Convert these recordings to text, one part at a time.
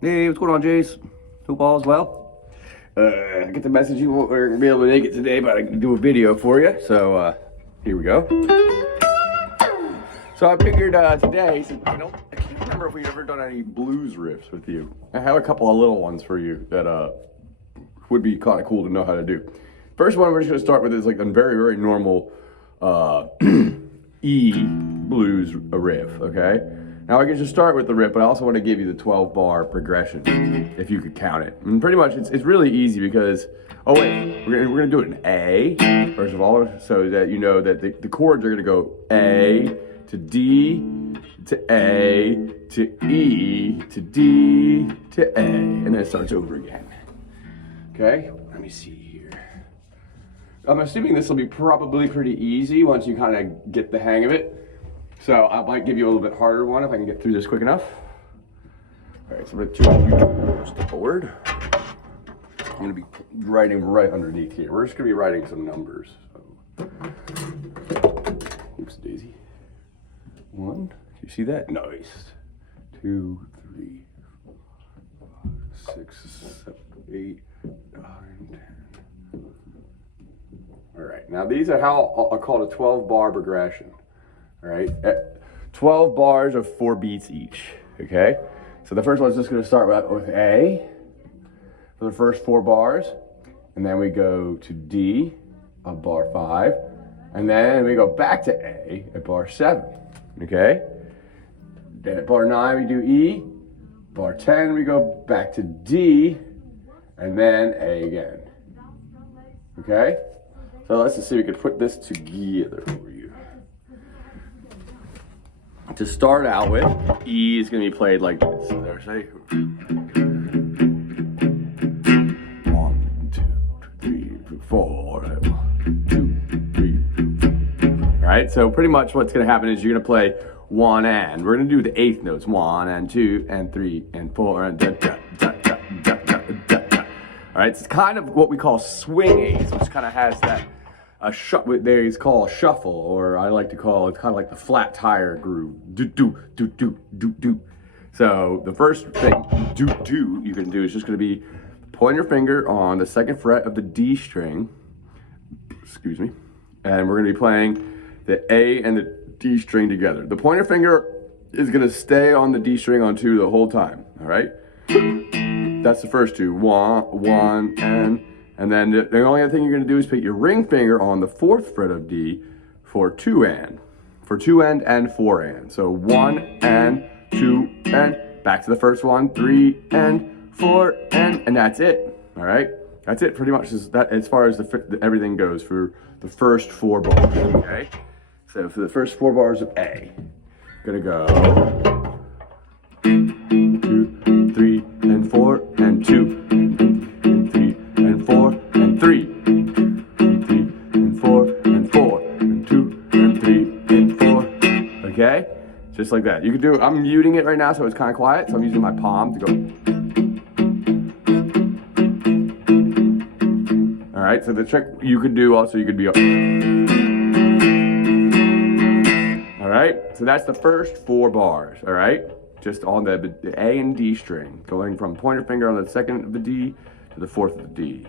Hey, what's going on, Jace? Hope all's well. I get the message you weren't going to be able to make it today, but I can do a video for you. So, here we go. So I figured today, since, I can't remember if we've ever done any blues riffs with you. I have a couple of little ones for you that would be kind of cool to know how to do. First one we're just going to start with is like a very, very normal E blues riff, okay? Now I can just start with the riff, but I also want to give you the 12-bar progression, if you could count it. And pretty much it's really easy because, oh wait, we're gonna do it in A, first of all, so that you know that the chords are gonna go A to D to A to E to D to A, and then it starts over again. Okay, let me see here. I'm assuming this will be probably pretty easy once you kind of get the hang of it. So I might give you a little bit harder one if I can get through this quick enough. All right, so I'm gonna step forward. I'm gonna be writing right underneath here. We're just gonna be writing some numbers. So. Oops, daisy. 1, do you see that? Nice. 2, 3, 4, 5, 6, 7, 8, 9, 10. All right, now these are how I'll call it a 12-bar progression. All right, 12 bars of 4 beats each, okay? So the first one's just gonna start with A for the first 4 bars, and then we go to D of bar 5, and then we go back to A at bar 7, okay? Then at bar 9 we do E, bar 10 we go back to D, and then A again, okay? So let's just see if we can put this together for you. To start out with, E is going to be played like this. So there's a 1, 2, 3, 4, 1, 2, 3. All right, so pretty much what's going to happen is you're going to play 1 and. We're going to do the 8th notes. 1 and 2 and 3 and 4 and da da da da da da da da. All right, it's kind of what we call swing 8s, which kind of has that. There is called shuffle, or I like to call it kind of like the flat tire groove. Do do do do do do. So the first thing you can do is just going to be point your finger on the 2nd fret of the D string. Excuse me, and we're going to be playing the A and the D string together. The pointer finger is going to stay on the D string on 2 the whole time. All right, that's the first 2. 1 and then the only other thing you're going to do is put your ring finger on the 4th fret of D for 2 and. For 2 and 4 and. So 1 and 2 and, back to the first one, 3 and 4 and that's it. All right, that's it pretty much as far as everything goes for the first 4 bars. Okay, so for the first 4 bars of A, gonna go 2, 3 and 4 and 2. 4 and 3, 3 and 4 and 4 and 2 and 3 and 4. Okay, just like that. You can do. I'm muting it right now, so it's kind of quiet. So I'm using my palm to go. All right. So the trick you could do also, you could be. All right. So that's the first 4 bars. All right. Just on the A and D string, going from pointer finger on the 2nd of the D to the 4th of the D.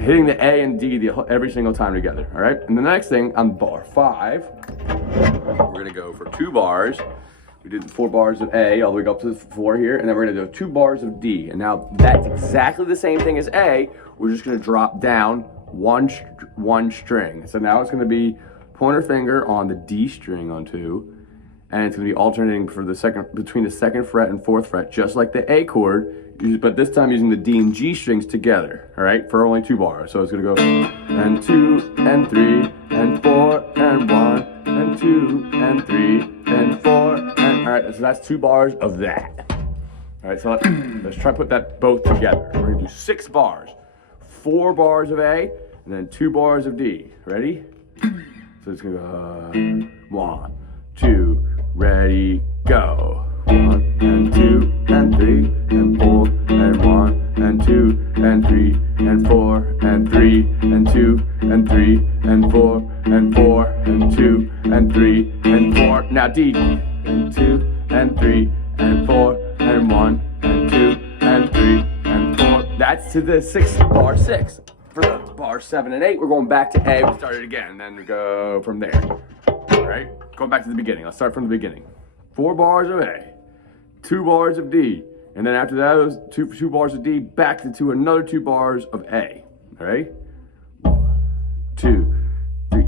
Hitting the A and D every single time together, all right? And the next thing, on bar 5, we're gonna go for 2 bars. We did 4 bars of A all the way up to the 4 here, and then we're gonna do 2 bars of D. And now that's exactly the same thing as A. We're just gonna drop down one string. So now it's gonna be pointer finger on the D string on 2, and it's going to be alternating for between the 2nd fret and 4th fret, just like the A chord, but this time using the D and G strings together, all right, for only 2 bars. So it's going to go and 2 and 3 and 4 and 1 and 2 and 3 and 4 and, all right, so that's 2 bars of that. All right, so let's try to put that both together. We're going to do 6 bars, 4 bars of A, and then 2 bars of D. Ready? So it's going to go 1, 2, ready, go. 1 and 2 and 3 and 4 and 1 and 2 and 3 and 4 and 3 and 2 and 3 and 4 and 4 and 2 and 3 and 4. Now D and 2 and 3 3 and 4 and 1 and 2 and 3 and 4. That's to the bar 6. For the bar 7 and 8, we're going back to A. We start it again, and then we go from there. All right? Going back to the beginning. Let's start from the beginning. 4 bars of A, 2 bars of D, and then after that, those two bars of D, back to another 2 bars of A. All right? 1, 2, 3,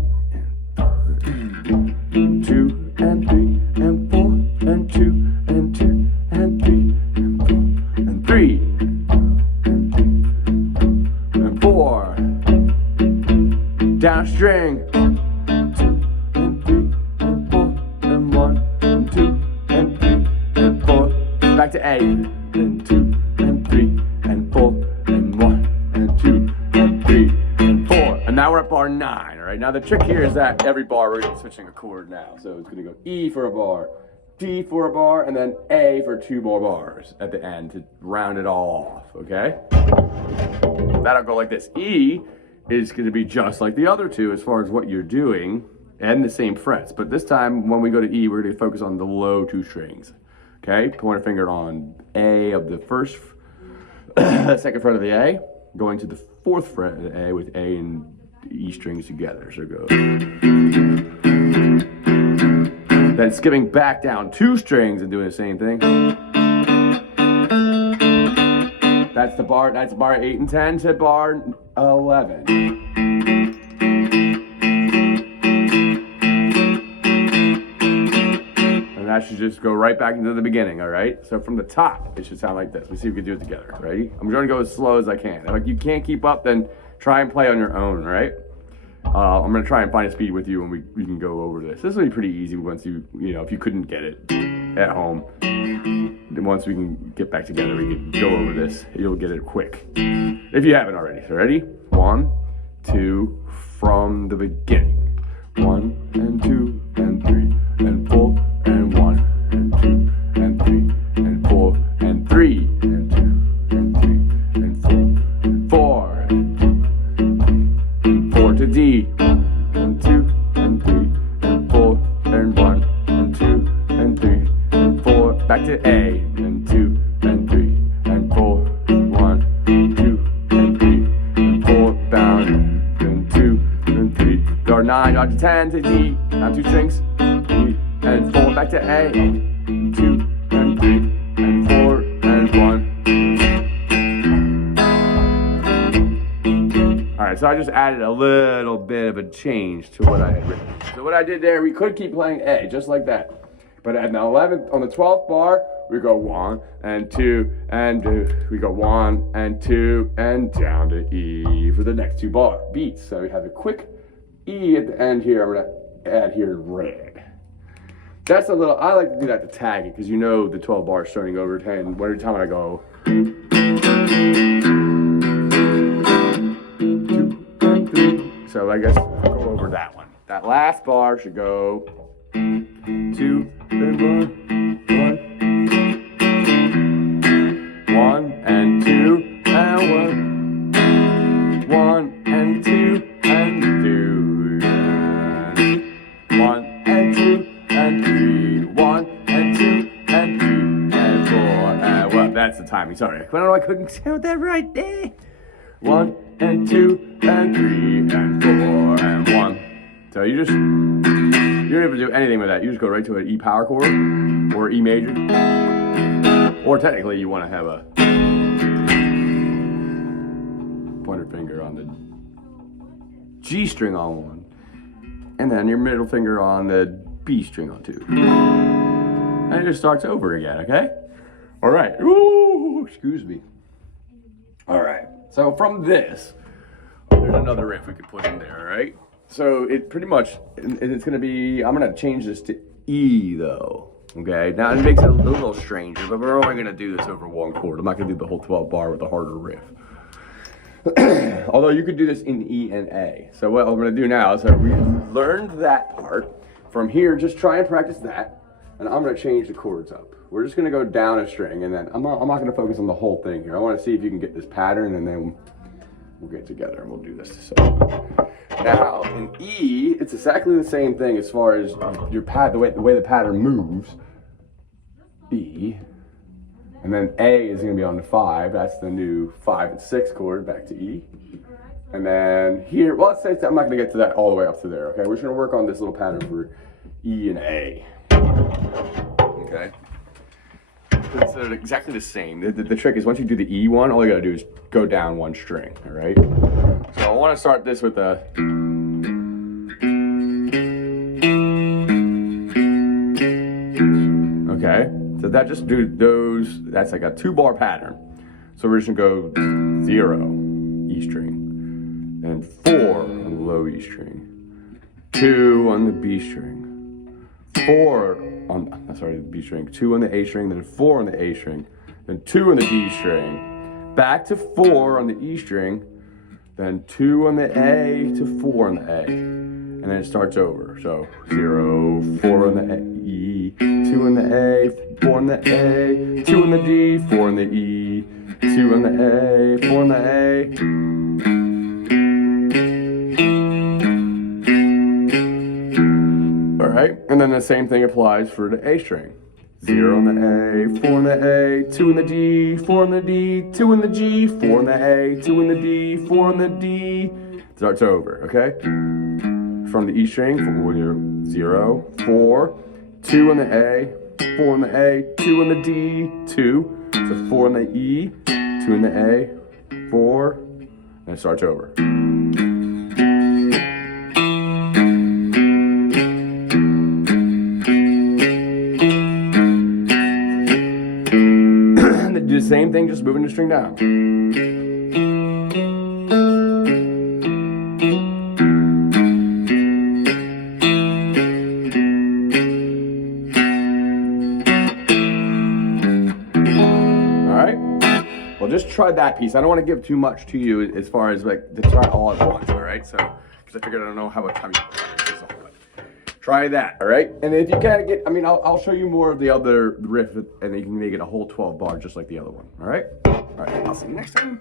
and 2 and 3 and 4 and 2 and 2 and 3 and 4 and 3 and 4. Down string. 2 and 3 and 4 and 1 and 2 and 3 and 4. Back to A. And 2 and 3 and 4 and 1 and 2 and 3 and 4. And now we're at bar 9. All right. Now the trick here is that every bar we're switching a chord now. So it's going to go E for a bar, D for a bar, and then A for 2 more bars at the end to round it all off. Okay. That'll go like this. E is going to be just like the other 2 as far as what you're doing and the same frets. But this time when we go to E, we're going to focus on the low 2 strings. Okay, pointer finger on A of the first, second fret of the A, going to the 4th fret of the A with A and E strings together. So go. Then skipping back down 2 strings and doing the same thing. That's bar 8 and 10 to bar 11. That should just go right back into the beginning, all right? So from the top, it should sound like this. Let's see if we can do it together. Ready? I'm going to go as slow as I can. If you can't keep up, then try and play on your own, right? I'm going to try and find a speed with you, and we can go over this. This will be pretty easy once if you couldn't get it at home. Then once we can get back together, we can go over this. You'll get it quick. If you haven't already. So ready? 1, 2, from the beginning. 1 and 2 and 3 and 4 and 1 and 2 and 3 and 4 and 3 and 2 and 3 and 4 and 4 to D. 1 and 2 and 3 and 4 and 1 and 2 and 3 and 4. Back to A and 2 and 3 and 4 and 1 and 2 and 3 and 4. Down and 2 and 3. Bar 9 on to 10 to D. Down 2 strings. D and 4. Back to A. 2 and 3 and 4 and 1. Alright, so I just added a little bit of a change to what I had written. So what I did there, we could keep playing A, just like that. But at the 11th, on the 12th bar, we go 1 and 2 and 2. We go 1 and 2 and down to E for the next 2 bar beats. So we have a quick E at the end here. I'm going to add here in red. That's a little, I like to do that to tag it because you know the 12 bars starting over 10. Every time I go 2 and 3. So I guess I'll go over that one. That last bar should go 2 and 1, 1 and 2 and 1, 1 and 2 and 2, 1 and 2 and 3, 1 and 2 and 3 and 4 and well, that's the timing. Sorry, I don't know. I couldn't count that right there. 1 and 2 and 3 and 4 and 1. So you don't have to do anything with that. You just go right to an E power chord or E major. Or technically you want to have a pointer finger on the G string on 1. And then your middle finger on the B string on 2. And it just starts over again, okay? All right. Ooh, excuse me. All right. So from this, there's another riff we could put in there, all right? So it pretty much, it's going to be, I'm going to change this to E though, okay? Now it makes it a little stranger, but we're only going to do this over 1 chord. I'm not going to do the whole 12 bar with a harder riff. Although you could do this in E and A. So what I'm going to do now is we learned that part. From here, just try and practice that. And I'm going to change the chords up. We're just going to go down a string, and then I'm not going to focus on the whole thing here. I want to see if you can get this pattern, and then we'll get together and we'll do this. So now in E, it's exactly the same thing as far as your pad, the way the pattern moves. E, and then A is going to be on the 5. That's the new 5 and 6 chord, back to E. And then here, well, let's say I'm not going to get to that all the way up to there, okay? We're just going to work on this little pattern for E and A. Okay? It's exactly the same. The trick is once you do the E one, all you got to do is go down one string, all right? So I want to start this with a... Okay? So that just do those, that's like a 2-bar pattern. So we're just gonna go 0, E string, then 4 on the low E string, 2 on the B string, 4 on, the B string, 2 on the A string, then 4 on the A string, then 2 on the D string, back to 4 on the E string, then 2 on the A to 4 on the A. And then it starts over. So 0, 4 on the A, E, 2 on the A, 4 on the A, 2 on the D, 4 on the E, 2 on the A, 4 on the A. All right, and then the same thing applies for the A string. 0 on the A, 4 on the A, 2 on the D, 4 on the D, 2 on the G, 4 on the A, 2 on the D, 4 on the D. Starts over, okay? From the E string, 0, 4, 2 on the A, 4 on the A, 2 on the D, 2, so 4 on the E, 2 on the A, 4, and it starts over. Do the same thing, just moving the string down. Well, just try that piece. I don't want to give too much to you as far as like to try all at once, all right? So, because I figured I don't know how much time you practice this all, but try that, all right? And if you can't get, I mean, I'll show you more of the other riff, and you can make it a whole 12 bar just like the other one, all right? All right, I'll see you next time.